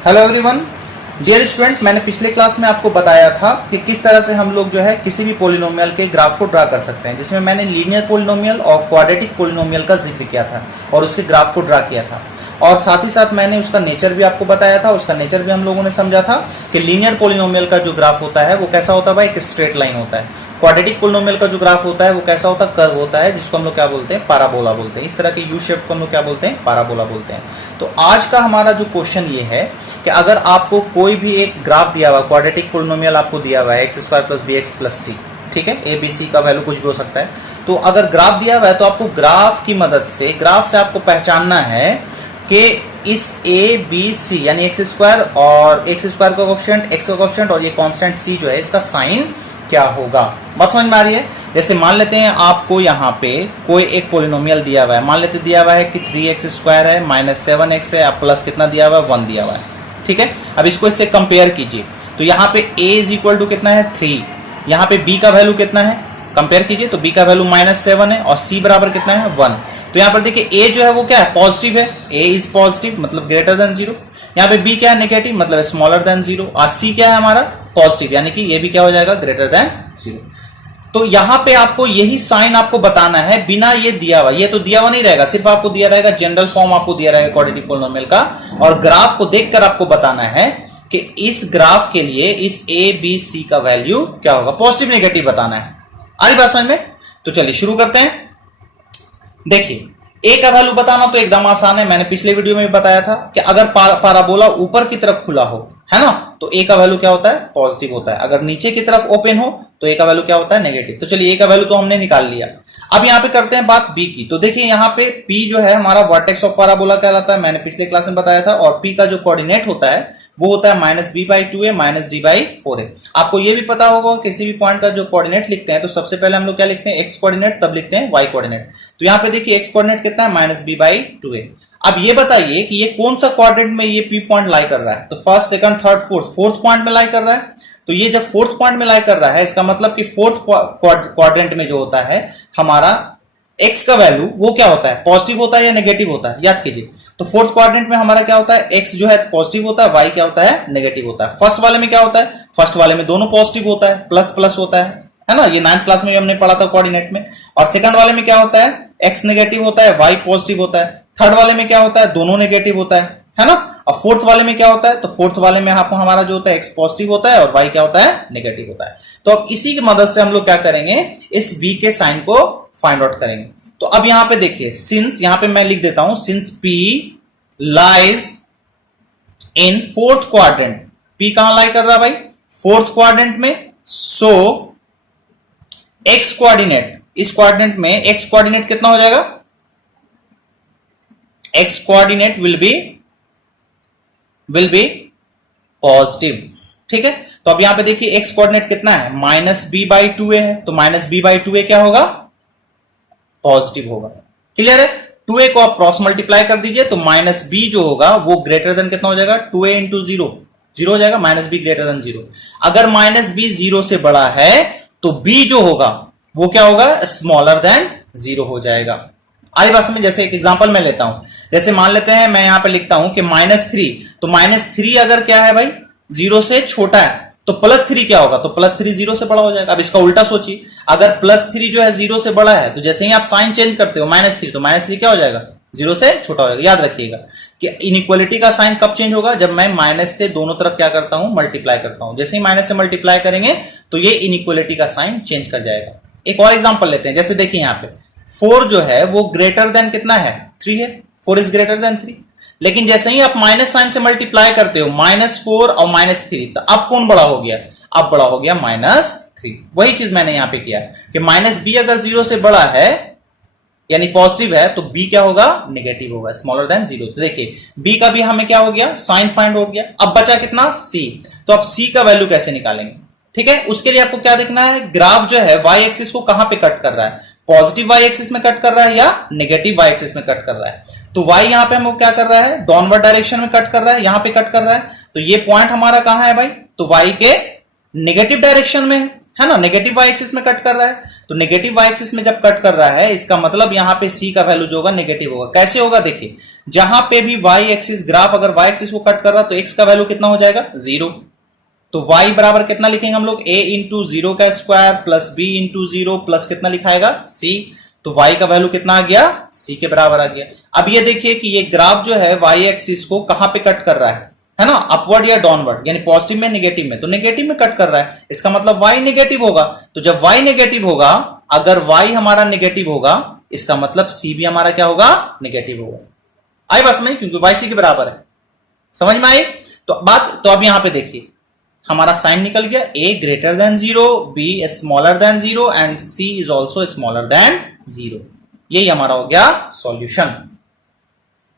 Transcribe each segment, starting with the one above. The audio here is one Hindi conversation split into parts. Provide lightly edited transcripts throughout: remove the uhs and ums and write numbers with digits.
हेलो एवरीवन, डियर स्टूडेंट, मैंने पिछले क्लास में आपको बताया था कि किस तरह से हम लोग जो है किसी भी पोलिनोमियल के ग्राफ को ड्रा कर सकते हैं, जिसमें मैंने लीनियर पोलिनोमियल और क्वाड्रेटिक पोलिनोमियल का जिक्र किया था और उसके ग्राफ को ड्रा किया था। और साथ ही साथ मैंने उसका नेचर भी आपको बताया था। उसका नेचर भी हम लोगों ने समझा था कि लीनियर पोलिनोमियल का जो ग्राफ होता है वो कैसा होता है भाई, एक स्ट्रेट लाइन होता है। क्वाड्रेटिक पोलिनोमियल का जो ग्राफ होता है वो कैसा होता है, कर्व होता है, जिसको हम लोग क्या बोलते हैं, पैराबोला बोलते हैं। इस तरह के यू शेप को हम लोग क्या बोलते हैं, पैराबोला बोलते हैं। तो आज का हमारा जो क्वेश्चन ये है कि अगर आपको कोई भी एक ग्राफ दिया हुआ, क्वाड्रेटिक पोलिनोमियल आपको दिया हुआ है x² + bx + c, ठीक है, ए बी सी का वैल्यू कुछ भी हो सकता है। तो अगर ग्राफ दिया हुआ है तो आपको ग्राफ की मदद से, ग्राफ से आपको पहचानना है कि इस ए बी सी यानी x² और x² का कोएफिशिएंट, x का कोएफिशिएंट और ये कांस्टेंट c जो है, इसका साइन क्या होगा। बात समझ में आ रही है? जैसे मान लेते हैं आपको यहाँ पे कोई एक पोलिनोमियल दिया हुआ है, मान लेते दिया हुआ है कि 3x² है, -7x है, प्लस कितना दिया हुआ है, 1 दिया हुआ है, ठीक है। अब इसको इससे कंपेयर कीजिए तो यहाँ पे a = कितना है, 3, यहाँ पे b का वैल्यू कितना है, कंपेयर कीजिए तो b का वैल्यू -7 है और c बराबर कितना है, 1। तो यहाँ पर देखिए a जो है वो क्या है, पॉजिटिव है, a इज पॉजिटिव मतलब ग्रेटर देन 0। यहाँ पे b क्या है, नेगेटिव मतलब स्मॉलर देन 0, और c क्या है हमारा, पॉजिटिव, यानी कि ये भी क्या हो जाएगा, ग्रेटर देन 0। तो यहां पे आपको यही साइन आपको बताना है, बिना ये दिया हुआ, ये तो दिया हुआ नहीं रहेगा, सिर्फ आपको दिया रहेगा जनरल फॉर्म, आपको दिया रहेगा क्वाड्रेटिक पोलिनोमियल का, और ग्राफ को देखकर आपको बताना है कि इस ग्राफ के लिए इस ए बी सी का वैल्यू क्या होगा, पॉजिटिव नेगेटिव बताना है। आ रही बात समझ में? तो चलिए शुरू करते हैं। देखिए ए का वैल्यू बताना तो एकदम आसान है, मैंने पिछले वीडियो में भी बताया था कि अगर पैराबोला ऊपर की तरफ खुला हो, है ना, तो ए का वैल्यू क्या होता है, पॉजिटिव होता है। अगर नीचे की तरफ ओपन हो तो ए का वैल्यू क्या होता है, नेगेटिव। तो चलिए ए का वैल्यू तो हमने निकाल लिया। अब यहाँ पे करते हैं बात बी की। तो देखिए यहाँ पे पी जो है हमारा वर्टेक्स ऑफ पैराबोला कहलाता है, मैंने पिछले क्लास में बताया था। और पी का जो कोऑर्डिनेट होता है वो होता है -b/2a -d/4a। आपको ये भी पता होगा किसी भी पॉइंट का जो कोऑर्डिनेट लिखते हैं तो सबसे पहले हम लोग क्या लिखते हैं, एक्स कोऑर्डिनेट, तब लिखते हैं वाई कोऑर्डिनेट। तो यहाँ पे देखिए एक्स कोऑर्डिनेट कितना है, -b/2a। अब ये बताइए कि ये कौन सा क्वाड्रेंट में ये पी पॉइंट लाई कर रहा है। तो first, second, third, fourth point में लाई कर रहा है। तो ये जब फोर्थ पॉइंट में लाई कर रहा है, इसका मतलब कि फोर्थ क्वाड्रेंट में जो होता है हमारा x का वैल्यू वो क्या होता है, पॉजिटिव होता है या नेगेटिव होता है, याद कीजिए। तो फोर्थ क्वाड्रेंट में हमारा क्या होता है, x जो है पॉजिटिव होता है, y क्या होता है, नेगेटिव होता है। फर्स्ट वाले में क्या होता है, फर्स्ट वाले में दोनों पॉजिटिव होता है, प्लस प्लस होता है ना, ये 9th क्लास में भी हमने पढ़ा था कोऑर्डिनेट में। और सेकंड वाले में क्या होता है, x नेगेटिव होता है, y पॉजिटिव होता है। थर्ड वाले में क्या होता है, दोनों नेगेटिव होता है ना। और फोर्थ वाले में क्या होता है, तो फोर्थ वाले में हमारा जो होता है x पॉजिटिव होता है और y क्या होता है, नेगेटिव होता है। तो अब इसी की मदद से हम लोग क्या करेंगे, इस b के साइन को फाइंड आउट करेंगे। तो अब यहां पे देखिए, सिंस, यहां पे मैं लिख देता हूं, since p lies in fourth quadrant, p कहां लाई कर रहा है भाई, फोर्थ क्वाड्रेंट में। सो x कोऑर्डिनेट, इस क्वाड्रेंट में x कोऑर्डिनेट कितना हो जाएगा, x coordinate will be positive, ठीक है। तो अब यहां पे देखिए x कोऑर्डिनेट कितना है, -b/2a है, तो -b/2a क्या होगा, पॉजिटिव होगा। क्लियर है? 2a को आप क्रॉस मल्टीप्लाई कर दीजिए तो -b जो होगा वो ग्रेटर देन कितना हो जाएगा, 2a × 0 हो जाएगा, -b ग्रेटर देन 0। अगर -b 0 से बड़ा है तो b जो होगा वो क्या होगा, स्मॉलर देन 0 हो जाएगा। आई बात में? जैसे एक एग्जांपल मैं लेता हूं, जैसे मान लेते हैं मैं यहां पे लिखता हूं कि -3, तो -3 अगर क्या है भाई, 0 से छोटा है, तो +3 क्या होगा, तो +3 0 से बड़ा हो जाएगा। अब इसका उल्टा सोचिए, अगर +3 जो है 0 से बड़ा है तो जैसे ही आप साइन चेंज करते हो -3, तो -3 क्या हो जाएगा, 0 से छोटा हो जाएगा। याद रखिएगा कि इनइक्वालिटी का साइन कब चेंज होगा, जब मैं माइनस से दोनों तरफ क्या करता हूं, मल्टीप्लाई करता हूं। जैसे ही माइनस से मल्टीप्लाई करेंगे तो ये इनइक्वालिटी का साइन चेंज कर जाएगा। एक और एग्जांपल लेते हैं, जैसे देखिए यहां पे 4 जो है वो ग्रेटर देन कितना है, 3 है, 4 इज ग्रेटर देन 3। लेकिन जैसे ही आप माइनस साइन से मल्टीप्लाई करते हो, -4 और -3, तो अब कौन बड़ा हो गया, अब बड़ा हो गया -3। वही चीज मैंने यहां पे किया कि -b अगर 0 से बड़ा है यानी पॉजिटिव है तो b क्या होगा, नेगेटिव होगा, स्मॉलर देन 0। तो देखिए b का भी हमें क्या हो गया, साइन फाइंड हो गया। अब बचा कितना, c। तो अब c का वैल्यू कैसे निकालेंगे, ठीक है। उसके लिए आपको क्या देखना है, ग्राफ जो है y एक्सिस को कहां पे कट कर रहा है, पॉजिटिव y एक्सिस में कट कर रहा है या नेगेटिव y एक्सिस में कट कर रहा है। तो y यहां पे हमको क्या कर रहा है, डाउनवर्ड डायरेक्शन में कट कर रहा है, यहां पे कट कर रहा है। तो ये पॉइंट हमारा कहां है भाई, तो y के नेगेटिव डायरेक्शन में है ना, नेगेटिव वाई एक्सिस में कट कर रहा है। तो नेगेटिव वाई एक्सिस में जब कट कर रहा है, इसका मतलब यहां पे सी का वैल्यू जो होगा नेगेटिव होगा। कैसे होगा देखिए, जहां पे भी वाई एक्सिस ग्राफ अगर वाई एक्सिस को कट कर रहा तो एक्स का वैल्यू कितना हो जाएगा, 0। तो y बराबर कितना लिखेंगे हम लोग, a इंटू जीरो का square plus b into zero plus कितना लिखाएगा, c। तो y का वैल्यू कितना आ गया, c के बराबर आ गया। अब ये देखिए कि ये ग्राफ जो है y एक्सिस को कहां पे कट कर रहा है ना, अपवर्ड या डाउनवर्ड, यानी पॉजिटिव में नेगेटिव में। तो नेगेटिव में कट कर रहा है, इसका मतलब y नेगेटिव होगा। तो जब y नेगेटिव होगा, अगर y हमारा नेगेटिव होगा, इसका मतलब c भी हमारा क्या होगा, नेगेटिव होगा। आई बात समझ, क्योंकि y c के बराबर है। समझ में आई तो बात। तो अब यहां पे देखिए हमारा साइन निकल गया, a greater than 0, b smaller than 0 and c is also smaller than 0। यही हमारा हो गया सॉल्यूशन।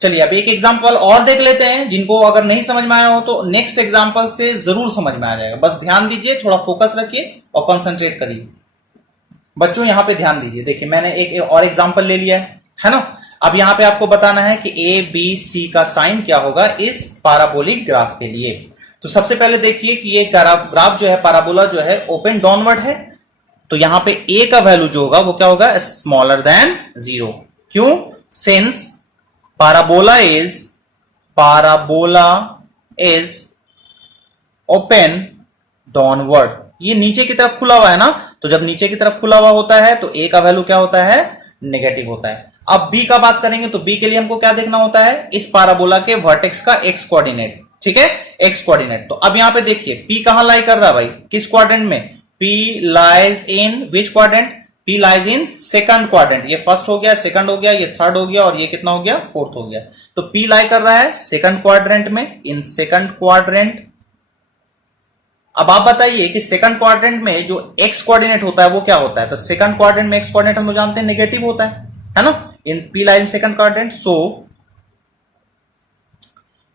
चलिए अब एक एग्जांपल और देख लेते हैं, जिनको अगर नहीं समझ में आया हो तो नेक्स्ट एग्जांपल से जरूर समझ में आ जाएगा। बस ध्यान दीजिए, थोड़ा फोकस रखिए और कंसंट्रेट करिए। बच्चों यहां पे ध्यान दीजिए, देखिए मैंने एक और एग्जांपल ले लिया है ना। अब यहां पे आपको बताना है कि ए बी सी का साइन क्या होगा इस पैराबोलिक ग्राफ के लिए। तो सबसे पहले देखिए कि ये ग्राफ जो है, पैराबोला जो है ओपन डाउनवर्ड है। तो यहां पे ए का वैल्यू जो होगा वो क्या होगा, स्मॉलर देन 0। क्यों, since parabola is open downward. ये नीचे की तरफ खुला हुआ है ना, तो जब नीचे की तरफ खुला हुआ होता है तो ए का वैल्यू क्या होता है, नेगेटिव होता है। अब बी का बात करेंगे तो बी के लिए हमको क्या देखना होता है, इस पैराबोला के वर्टेक्स का एक्स कोऑर्डिनेट। ठीक है, एक्स कोऑर्डिनेट। तो अब यहां पे देखिए पी कहां लाई कर रहा है भाई, किस क्वाड्रेंट में, P lies in which quadrant, P lies in second quadrant. ये फर्स्ट हो गया, सेकंड हो गया, ये थर्ड हो गया और ये कितना हो गया, फोर्थ हो गया। तो पी लाई कर रहा है सेकंड क्वाड्रेंट में, इन सेकंड क्वाड्रेंट। अब आप बताइए कि सेकंड क्वाड्रेंट में जो एक्स कोऑर्डिनेट होता है वो क्या होता है। तो सेकंड क्वाड्रेंट में एक्स कोऑर्डिनेट हम लोग जानते हैं नेगेटिव होता है ना, in P line second quadrant. So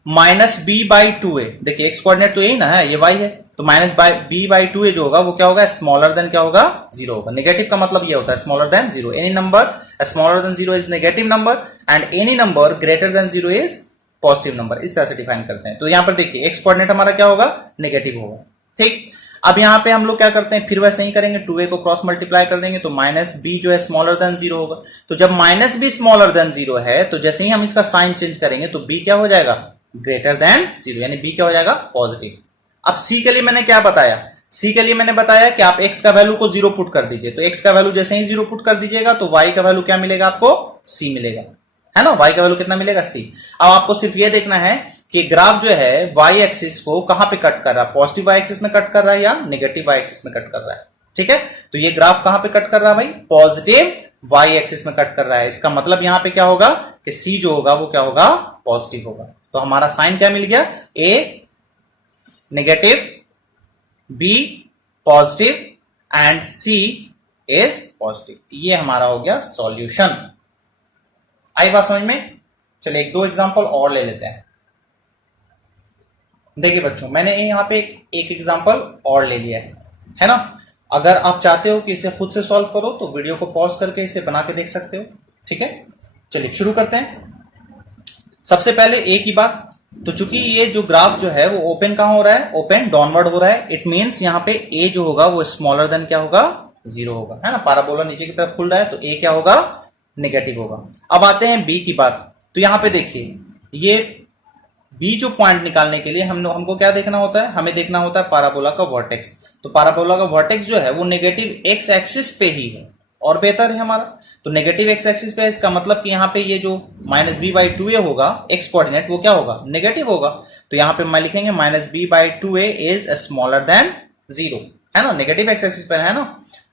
minus B by two A, देखिए एक्स कोऑर्डिनेट तो यही ना है, ये वाई है, तो माइनस बी बाई टू ए जो होगा वो क्या होगा, स्मॉलर देन क्या होगा, 0 होगा। नेगेटिव का मतलब ये होता है smaller than 0। Any number smaller than 0 is negative number and any number greater than 0 is positive number. इस तरह से डिफाइन करते हैं। तो यहां पर देखिए एक्स कोऑर्डिनेट हमारा क्या होगा, नेगेटिव होगा। ठीक, अब यहां पे हम लोग क्या करते हैं, फिर वैसे ही करेंगे, 2a को क्रॉस मल्टीप्लाई कर देंगे तो माइनस बी जो है स्मॉलर देन 0 होगा। तो जब माइनस बी स्मॉलर देन 0 है तो जैसे ही हम इसका साइन चेंज करेंगे तो b क्या हो जाएगा, ग्रेटर देन 0, यानी b क्या हो जाएगा, पॉजिटिव। अब c के लिए मैंने क्या बताया, c के लिए मैंने बताया कि आप x का वैल्यू को 0 पुट कर दीजिए। तो x का वैल्यू जैसे ही 0 पुट कर दीजिएगा तो y का वैल्यू क्या मिलेगा आपको, c मिलेगा, है ना। y का वैल्यू कितना मिलेगा, c। अब आपको सिर्फ ये देखना है कि ग्राफ जो है y एक्सिस को कहां पे कट कर रहा है, पॉजिटिव y एक्सिस में कट कर रहा है या नेगेटिव y एक्सिस में कट कर रहा है। ठीक है, तो ये ग्राफ कहां पे कट कर रहा है भाई, पॉजिटिव y एक्सिस में कट कर रहा है। इसका मतलब यहां पे क्या होगा कि c जो होगा वो क्या होगा, पॉजिटिव होगा। तो हमारा साइन क्या मिल गया, a negative, b positive and c is positive. ये हमारा हो गया सॉल्यूशन। आई बात समझ में। चलिए एक दो एग्जांपल और ले लेते हैं। देखिए बच्चों मैंने यहां पे एक एग्जांपल और ले लिया है ना। अगर आप चाहते हो कि इसे खुद से सॉल्व करो तो वीडियो को पॉज करके इसे बना के देख सकते हो। ठीक है, चलिए शुरू करते हैं। सबसे पहले ए की बात, तो चूंकि ये जो ग्राफ जो है वो ओपन कहां हो रहा है, ओपन डाउनवर्ड हो रहा है। इट मींस यहां पे ए जो होगा वो स्मॉलर देन क्या होगा, 0 होगा, है ना। पैराबोला नीचे की तरफ खुल रहा है तो ए क्या होगा, नेगेटिव होगा। अब आते हैं बी की बात। तो यहां पे देखिए ये बी जो पॉइंट निकालने के लिए हमको क्या देखना होता है, हमें देखना होता है पैराबोला का वर्टेक्स। तो पैराबोला का वर्टेक्स जो है वो नेगेटिव एक्स एक्सिस पे ही है और बेहतर है हमारा। तो नेगेटिव एक्स एक्सिस पे है, इसका मतलब कि यहाँ पे ये जो माइनस बी बाई टू ए होगा एक्स कोऑर्डिनेट वो क्या होगा, नेगेटिव होगा। तो यहाँ पे मैं लिखेंगे minus B by two A is smaller than 0, है ना, नेगेटिव एक्स एक्सिस पे है ना।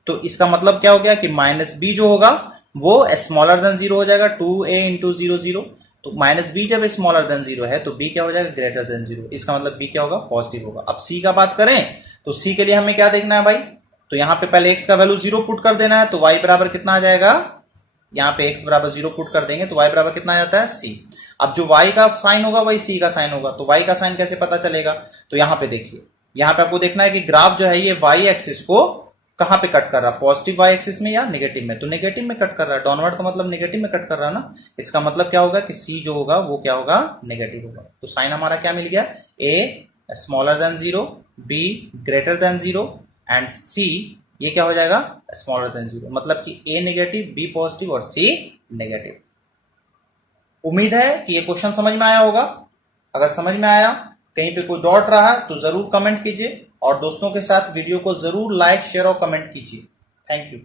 तो इसका मतलब क्या हो गया कि माइनस बी जो होगा वो स्मॉलर देन 0 हो जाएगा, 2a इंटू 0 0। तो माइनस बी जब स्मॉलर देन 0 है तो बी क्या हो जाएगा, ग्रेटर देन 0। इसका मतलब बी क्या होगा, पॉजिटिव होगा। अब सी का बात करें तो सी के लिए हमें क्या देखना है भाई, तो यहाँ पे पहले x का वैल्यू 0 पुट कर देना है तो y बराबर कितना आ जाएगा, यहाँ पे x बराबर 0 पुट कर देंगे तो y बराबर कितना आ जाता है, c। अब जो y का साइन होगा वही c का साइन होगा। तो y का साइन कैसे पता चलेगा, तो यहाँ पे देखिए, यहाँ पे आपको देखना है कि ग्राफ जो है ये y एक्सिस को कहां पे कट कर रहा है, पॉजिटिव y एक्सिस में या नेगेटिव में। तो नेगेटिव में कट कर रहा है, डाउनवर्ड का मतलब नेगेटिव में कट कर रहा है ना। इसका मतलब क्या होगा कि c जो होगा वो क्या होगा, नेगेटिव होगा। तो साइन हमारा क्या मिल गया, a smaller than 0, b greater than 0 and c ये क्या हो जाएगा, स्मॉलर देन 0, मतलब कि ए नेगेटिव, बी पॉजिटिव और सी नेगेटिव। उम्मीद है कि ये क्वेश्चन समझ में आया होगा। अगर समझ में आया, कहीं पे कोई डाउट रहा तो जरूर कमेंट कीजिए और दोस्तों के साथ वीडियो को जरूर लाइक, शेयर और कमेंट कीजिए। Thank you.